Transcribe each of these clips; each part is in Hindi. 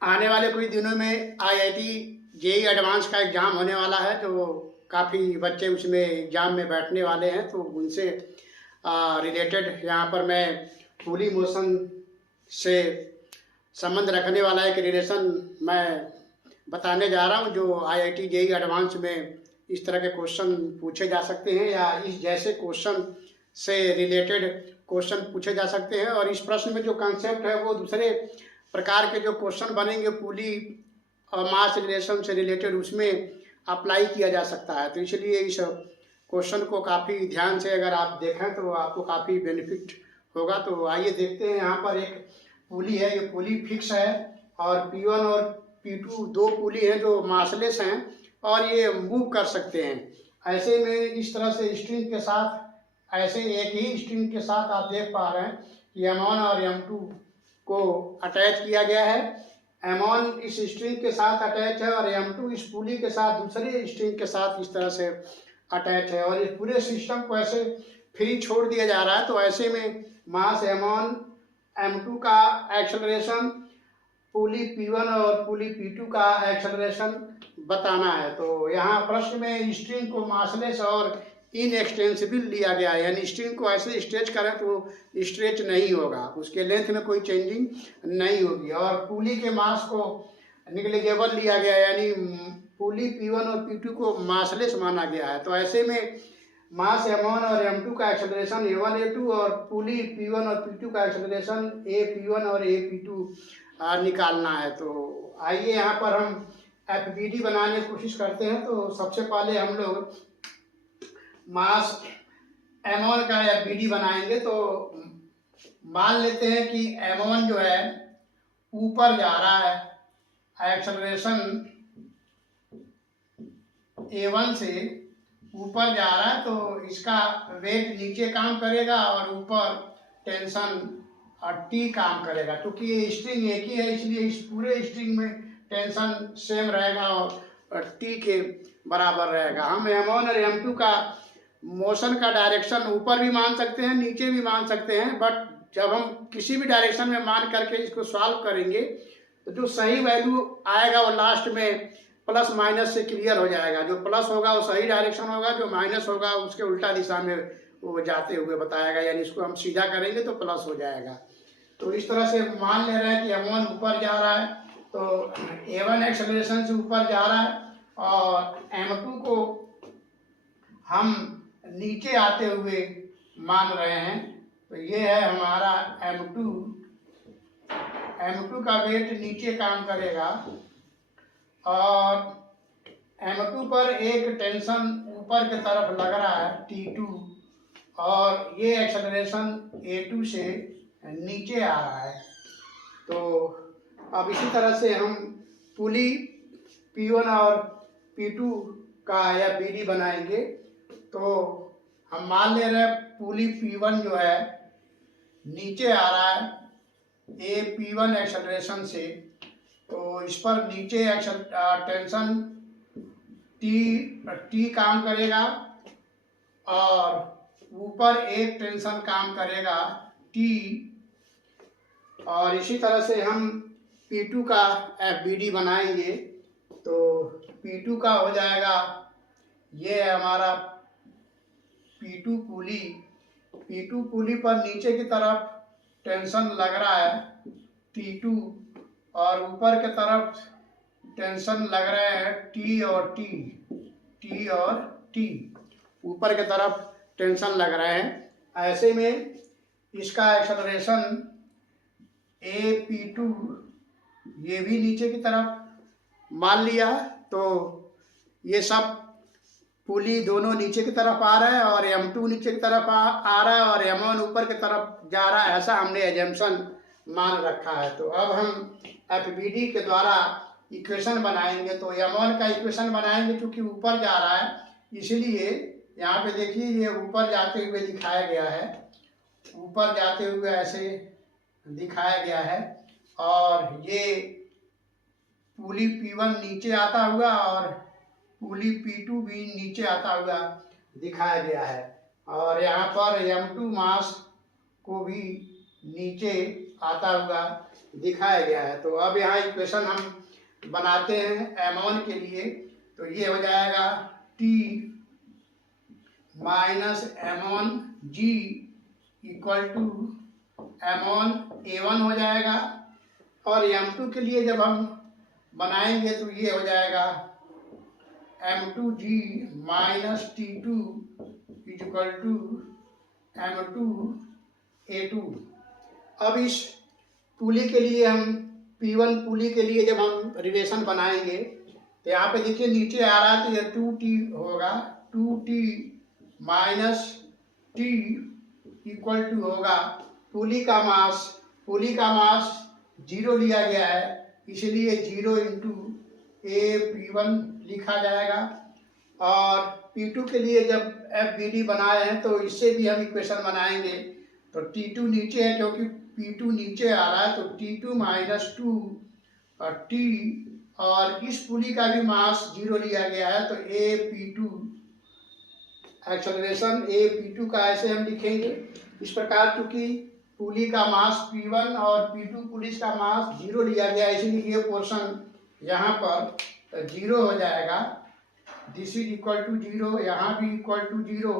आने वाले कुछ दिनों में आईआईटी जेई एडवांस का एग्ज़ाम होने वाला है, तो काफ़ी बच्चे उसमें एग्ज़ाम में बैठने वाले हैं। तो उनसे रिलेटेड यहाँ पर मैं फुली मोशन से संबंध रखने वाला एक रिलेशन मैं बताने जा रहा हूँ, जो आईआईटी जेई एडवांस में इस तरह के क्वेश्चन पूछे जा सकते हैं या इस जैसे क्वेश्चन से रिलेटेड क्वेश्चन पूछे जा सकते हैं। और इस प्रश्न में जो कॉन्सेप्ट है वो दूसरे प्रकार के जो क्वेश्चन बनेंगे पुली मास रिलेशन से रिलेटेड, उसमें अप्लाई किया जा सकता है। तो इसलिए इस क्वेश्चन को काफ़ी ध्यान से अगर आप देखें तो आपको काफ़ी बेनिफिट होगा। तो आइए देखते हैं। यहाँ पर एक पुली है, ये पुली फिक्स है और P1 और P2 दो पुली हैं जो मासलेस हैं और ये मूव कर सकते हैं। ऐसे में इस तरह से स्ट्रिंग के साथ, ऐसे एक ही स्ट्रिंग के साथ आप देख पा रहे हैं कि M1 और M2 को अटैच किया गया है। M1 इस स्ट्रिंग के साथ अटैच है और M2 इस पुली के साथ दूसरे स्ट्रिंग के साथ इस तरह से अटैच है और इस पूरे सिस्टम को ऐसे फ्री छोड़ दिया जा रहा है। तो ऐसे में मास M1 M2 का एक्सेलरेशन, पुली P1 और पुली P2 का एक्सेलरेशन बताना है। तो यहाँ प्रश्न में स्ट्रिंग को मासलेस और इनएक्सटेंसिबल लिया गया है, यानी स्ट्रिंग को ऐसे स्ट्रेच करें तो स्ट्रेच नहीं होगा, उसके लेंथ में कोई चेंजिंग नहीं होगी। और पुली के मास को निगलिजेबल लिया गया है, यानी पुली P1 और P2 को मासलेस माना गया है। तो ऐसे में मास M1 और M2 का एक्सेलरेशन A1 A2 और पुली P1 और P2 का एक्सेलरेशन AP1 और AP2 निकालना है। तो आइए यहाँ पर हम FBD बनाने की कोशिश करते हैं। तो सबसे पहले हम लोग मास M1 का FBD बनाएंगे। तो मान लेते हैं कि M1 जो है ऊपर जा रहा है, एक्सेलरेशन A1 से ऊपर जा रहा है, तो इसका वेट नीचे काम करेगा और ऊपर टेंशन T काम करेगा। क्योंकि ये स्ट्रिंग एक ही है इसलिए इस पूरे स्ट्रिंग में टेंशन सेम रहेगा और T के बराबर रहेगा। हम M1 और M2 का मोशन का डायरेक्शन ऊपर भी मान सकते हैं, नीचे भी मान सकते हैं, बट जब हम किसी भी डायरेक्शन में मान करके इसको सॉल्व करेंगे तो जो सही वैल्यू आएगा वो लास्ट में प्लस माइनस से क्लियर हो जाएगा। जो प्लस होगा वो सही डायरेक्शन होगा, जो माइनस होगा उसके उल्टा दिशा में वो जाते हुए बताएगा, यानी इसको हम सीधा करेंगे तो प्लस हो जाएगा। तो इस तरह से मान ले रहे हैं कि M1 ऊपर जा रहा है, तो A1 एक्सेलरेशन से ऊपर जा रहा है और M2 को हम नीचे आते हुए मान रहे हैं। तो ये है हमारा M2। M2 का वेट नीचे काम करेगा और M2 पर एक टेंशन ऊपर की तरफ लग रहा है T2 और ये एक्सेलरेशन A2 से नीचे आ रहा है। तो अब इसी तरह से हम पुली P1 और P2 का FBD बनाएंगे। तो हम मान ले रहे हैं पुली P1 जो है नीचे आ रहा है AP1 एक्सेलरेशन से, तो इस पर नीचे टेंशन T काम करेगा और ऊपर एक टेंशन काम करेगा T। और इसी तरह से हम P2 का FBD बनाएंगे। तो P2 का हो जाएगा, ये है हमारा P2 पुली। P2 पुली पर नीचे की तरफ टेंशन लग रहा है T2 और ऊपर की तरफ टेंशन लग रहे हैं T और T ऊपर की तरफ टेंशन लग रहे हैं। ऐसे में इसका एक्सेलरेशन AP2 ये भी नीचे की तरफ मान लिया। तो ये सब पुली दोनों नीचे की तरफ आ रहा है और M2 नीचे की तरफ आ रहा है और M1 ऊपर की तरफ जा रहा है, ऐसा हमने एजम्पशन मान रखा है। तो अब हम FBD के द्वारा इक्वेशन बनाएंगे। तो M1 का इक्वेशन बनाएंगे, क्योंकि ऊपर जा रहा है इसलिए यहाँ पे देखिए ये ऊपर जाते हुए दिखाया गया है, ऊपर जाते हुए ऐसे दिखाया गया है और ये पुली P1 नीचे आता हुआ और पुली P2 भी नीचे आता हुआ दिखाया गया है। और यहाँ पर M2 मास को भी नीचे आता हुआ दिखाया गया है। तो अब यहाँ इक्वेशन हम बनाते हैं M1 के लिए, तो ये हो जाएगा T minus M1G equal to M1 A1 हो जाएगा। और M2 के लिए जब हम बनाएंगे तो ये हो जाएगा M2G minus T2 equal to M2 A2। अब इस पुली के लिए हम P1 पुली के लिए जब हम रिलेशन बनाएंगे तो यहाँ पे देखिए नीचे आ रहा है तो ये 2T होगा, 2T minus T equal to होगा पुली का मास 0 लिया गया है, इसलिए 0 इंटू P1 लिखा जाएगा। और P2 के लिए जब FBD बनाए हैं तो इससे भी हम इक्वेशन बनाएंगे। तो T2 नीचे है क्योंकि P2 नीचे आ रहा है, तो T2 माइनस 2 और T, और इस पुली का भी मास 0 लिया गया है, तो AP2 एक्सेलरेशन AP2 का ऐसे हम लिखेंगे इस प्रकार, क्योंकि पुली का मास P1 और P2 पुलिस का मास 0 लिया गया, इसलिए ये पोर्शन यहाँ पर 0 हो जाएगा। दिस इज इक्वल टू 0, यहाँ भी इक्वल टू 0।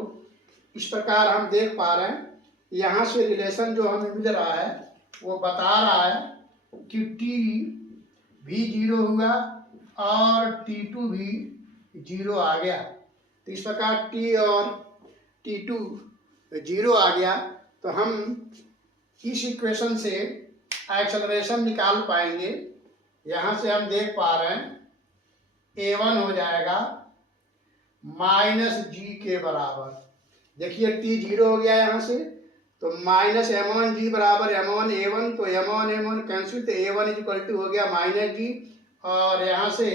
इस प्रकार हम देख पा रहे हैं यहाँ से रिलेशन जो हमें मिल रहा है वो बता रहा है कि T भी 0 हुआ और T2 भी 0 आ गया। तो इस प्रकार T और T2 0 आ गया, तो हम इस इक्वेशन से एक्सेलरेशन निकाल पाएंगे। यहाँ से हम देख पा रहे हैं A1 हो जाएगा माइनस G के बराबर। देखिए T 0 हो गया यहाँ से, तो माइनस M1G बराबर M1 A1, तो M1 M1 कैंसिल, तो A1 इज इक्वल टू हो गया माइनस G, और यहाँ से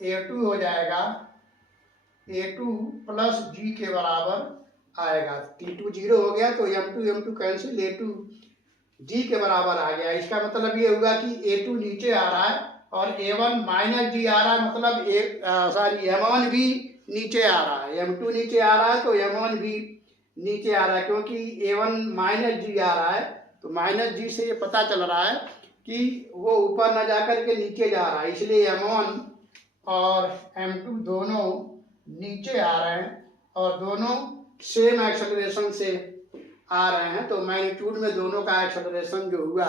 A2 हो जाएगा A2 प्लस G के बराबर आएगा। T2 0 हो गया तो M2 कैंसिल, A2 G के बराबर आ गया। इसका मतलब ये हुआ कि A2 नीचे आ रहा है और A1 माइनस G आ रहा है, मतलब M1 भी नीचे आ रहा है। M2 नीचे आ रहा है तो M1 भी नीचे आ रहा है, क्योंकि A1 माइनस G आ रहा है, तो माइनस G से ये पता चल रहा है कि वो ऊपर न जाकर के नीचे जा रहा है, इसलिए M1 और M2 दोनों नीचे आ रहे हैं और दोनों सेम एक्सेलरेशन से आ रहे हैं। तो मैग्नीट्यूड में दोनों का एक्सेलरेशन जो हुआ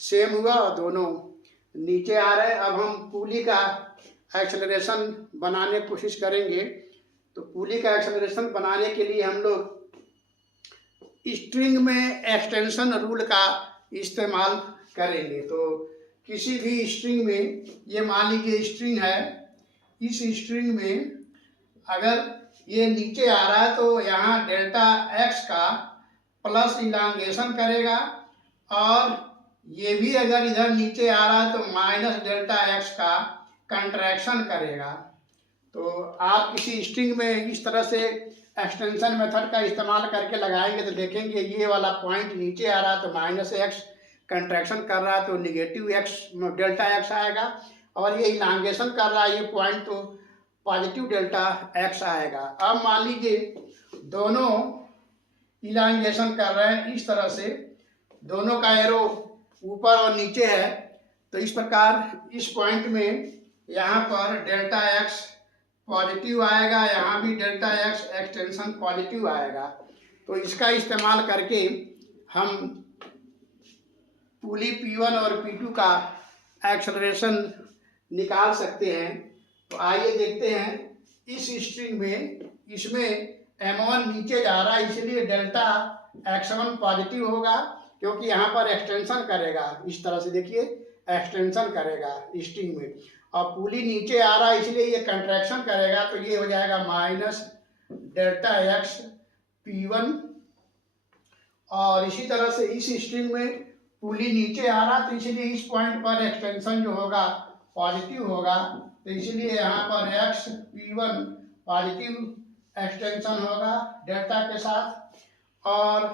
सेम हुआ और दोनों नीचे आ रहे हैं। अब हम पुली का एक्सेलरेशन बनाने की कोशिश करेंगे। तो पुली का एक्सेलरेशन बनाने के लिए हम लोग स्ट्रिंग में एक्सटेंशन रूल का इस्तेमाल करेंगे। तो किसी भी स्ट्रिंग में, ये मान लीजिए स्ट्रिंग है, इस स्ट्रिंग में अगर ये नीचे आ रहा है तो यहाँ डेल्टा x का प्लस इलांगेशन करेगा, और ये भी अगर इधर नीचे आ रहा है तो माइनस डेल्टा x का कंट्रैक्शन करेगा। तो आप किसी स्ट्रिंग में इस तरह से एक्सटेंशन मेथड का इस्तेमाल करके लगाएंगे तो देखेंगे ये वाला पॉइंट नीचे आ रहा है तो माइनस x कंट्रैक्शन कर रहा है तो निगेटिव x डेल्टा x आएगा, और ये इलांगेशन कर रहा है ये पॉइंट तो पॉजिटिव डेल्टा x आएगा। अब मान लीजिए दोनों इलांगेशन कर रहे हैं इस तरह से, दोनों का एरो ऊपर और नीचे है, तो इस प्रकार इस पॉइंट में यहाँ पर डेल्टा x पॉजिटिव आएगा, यहाँ भी डेल्टा x एक्सटेंशन पॉजिटिव आएगा। तो इसका इस्तेमाल करके हम पुली P1 और P2 का एक्सेलरेशन निकाल सकते हैं। तो आइए देखते हैं इस स्ट्रिंग में, इसमें M1 नीचे जा रहा है इसलिए डेल्टा x1 पॉजिटिव होगा, क्योंकि यहाँ पर एक्सटेंशन करेगा इस तरह से, देखिए एक्सटेंशन करेगा स्ट्रिंग में, और पुली नीचे आ रहा है इसलिए ये कंट्रैक्शन करेगा, तो ये हो जाएगा माइनस डेल्टा x P1। और इसी तरह से इस स्ट्रिंग में पुली नीचे आ रहा तो इसलिए इस पॉइंट पर एक्सटेंशन जो होगा पॉजिटिव होगा, तो इसलिए यहाँ पर x P1 पॉजिटिव एक्सटेंशन होगा डेल्टा के साथ। और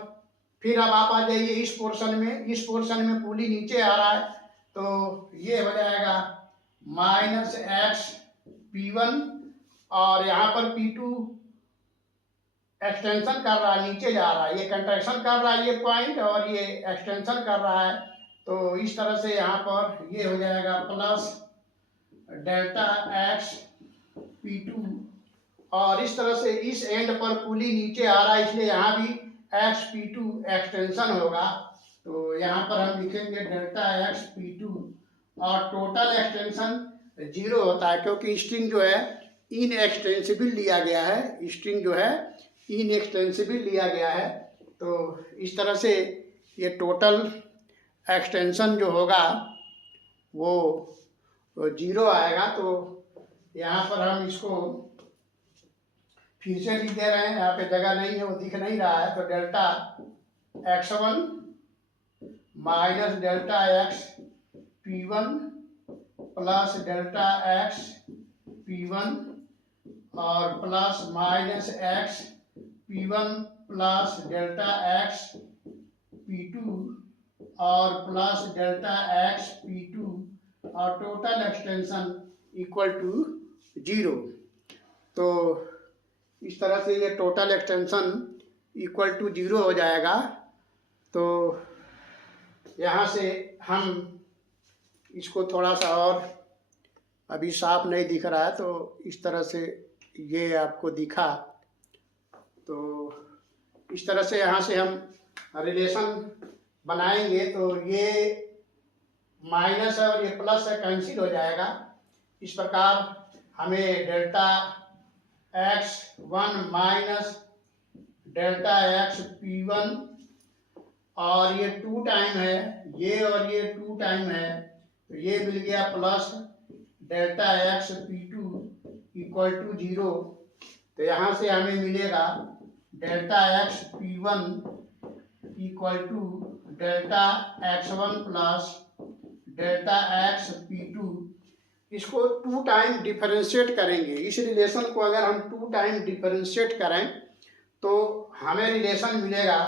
फिर अब आप आ जाइए इस पोर्शन में पुली नीचे आ रहा है तो ये हो जाएगा माइनस x P1, और यहाँ पर P2 एक्सटेंशन कर रहा है नीचे जा रहा है, ये कंट्रैक्शन कर रहा है ये पॉइंट, और ये एक्सटेंशन कर रहा है तो इस तरह से यहाँ पर ये हो जाएगा प्लस डेल्टा एक्स P2, और इस तरह से इस एंड पर पुली नीचे आ रहा है इसलिए यहाँ भी एक्स P2 एक्सटेंशन होगा। तो यहाँ पर हम लिखेंगे डेल्टा एक्स P2, और टोटल एक्सटेंशन 0 होता है क्योंकि स्ट्रिंग जो है इनएक्सटेंसिबल लिया गया है, स्ट्रिंग जो है इनएक्सटेंसिबल लिया गया है। तो इस तरह से ये टोटल एक्सटेंशन जो होगा वो 0 आएगा। तो यहाँ पर हम इसको फिर से लिख दे रहे हैं, यहाँ पे जगह नहीं है वो दिख नहीं रहा है। तो delta x1 minus delta x P1 plus delta x P1 और plus minus x P1 plus delta x P2 और प्लस डेल्टा x P2 और टोटल एक्सटेंशन इक्वल टू 0। तो इस तरह से ये टोटल एक्सटेंशन इक्वल टू 0 हो जाएगा। तो यहाँ से हम इसको थोड़ा सा और, अभी साफ नहीं दिख रहा है तो इस तरह से ये आपको दिखा। तो इस तरह से यहाँ से हम रिलेशन बनाएंगे तो ये माइनस है और ये प्लस है, कैंसिल हो जाएगा। इस प्रकार हमें delta x1 minus delta x P1 और ये 2 टाइम है, ये और ये 2 टाइम है, तो ये मिल गया plus delta x P2 equal to 0। तो यहाँ से हमें मिलेगा delta x P1 equal to delta x1 plus delta x P2। इसको 2 टाइम डिफरेंशिएट करेंगे। इस रिलेशन को अगर हम 2 टाइम डिफरेंशिएट करें तो हमें रिलेशन मिलेगा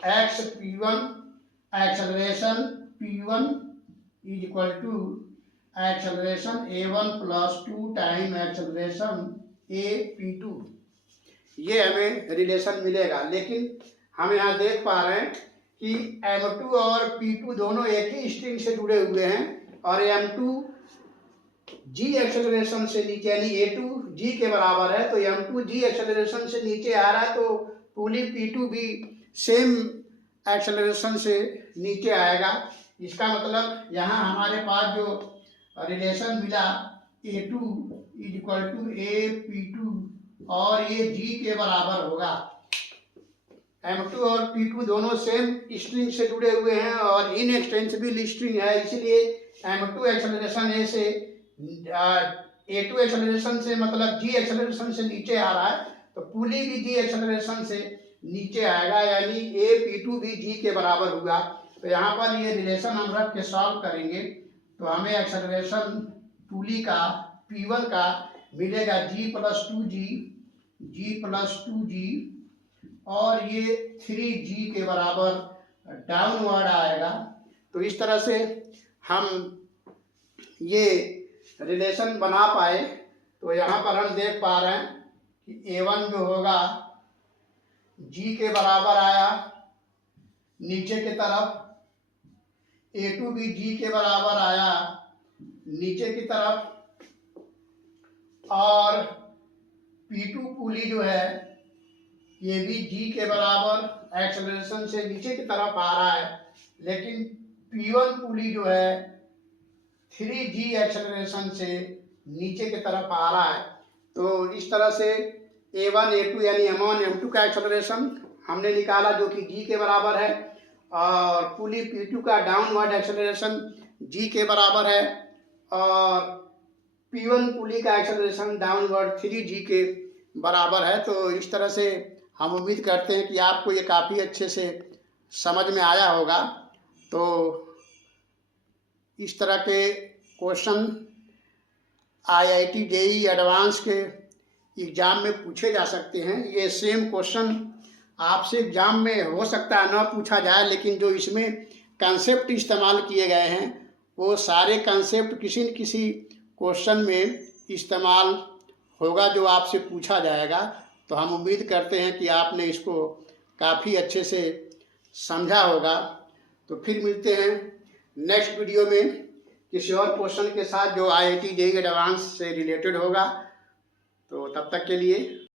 x P1 acceleration P1 is equal to acceleration A1 plus 2 time acceleration A P2। ये हमें रिलेशन मिलेगा। लेकिन हम यहाँ देख पा रहे हैं कि M2 और P2 दोनों एक ही स्ट्रिंग से जुड़े हुए हैं और M2 G एक्सेलरेशन से नीचे यानी A2 G के बराबर है, तो M2 G एक्सेलरेशन से नीचे आ रहा है तो पुली P2 भी सेम एक्सेलरेशन से नीचे आएगा। इसका मतलब यहाँ हमारे पास जो रिलेशन मिला A2 is equal to A P2 और ये G के बराबर होगा। M2 और P2 दोनों सेम स्ट्रिंग से जुड़े हुए हैं और इनएक्सटेंसिबल स्ट्रिंग है, इसलिए M2 एक्सेलरेशन A से A2 एक्सेलरेशन से मतलब G एक्सेलरेशन से नीचे आ रहा है तो पुली भी G एक्सेलरेशन से नीचे आएगा, यानी A P2 भी G के बराबर हुआ। तो यहाँ पर ये रिलेशन हम रख के सॉल्व करेंगे तो हमें एक्सेलरेशन पुली का P1 का मिलेगा G प्लस 2G और ये 3G के बराबर डाउनवर्ड आएगा। तो इस तरह से हम ये रिलेशन बना पाए। तो यहाँ पर हम देख पा रहे हैं कि A1 जो होगा G के बराबर आया नीचे की तरफ, A2 भी G के बराबर आया नीचे की तरफ, और P2 पुली जो है ये भी G के बराबर एक्सेलरेशन से नीचे की तरफ आ रहा है, लेकिन P1 पुली जो है 3G एक्सेलरेशन से नीचे की तरफ आ रहा है। तो इस तरह से A1 A2 यानी M1 M2 का एक्सेलरेशन हमने निकाला जो कि G के बराबर है, और पुली P2 का डाउनवर्ड एक्सेलरेशन G के बराबर है, और P1 पुली का एक्सेलरेशन डाउनवर्ड 3G के बराबर है। तो इस तरह से हम उम्मीद करते हैं कि आपको ये काफ़ी अच्छे से समझ में आया होगा। तो इस तरह के क्वेश्चन IIT JEE एडवांस के एग्ज़ाम में पूछे जा सकते हैं। ये सेम क्वेश्चन आपसे एग्ज़ाम में हो सकता है ना पूछा जाए, लेकिन जो इसमें कंसेप्ट इस्तेमाल किए गए हैं वो सारे कंसेप्ट किसी न किसी क्वेश्चन में इस्तेमाल होगा जो आपसे पूछा जाएगा। तो हम उम्मीद करते हैं कि आपने इसको काफ़ी अच्छे से समझा होगा। तो फिर मिलते हैं नेक्स्ट वीडियो में किसी और क्वेश्चन के साथ जो IIT JEE एडवांस से रिलेटेड होगा। तो तब तक के लिए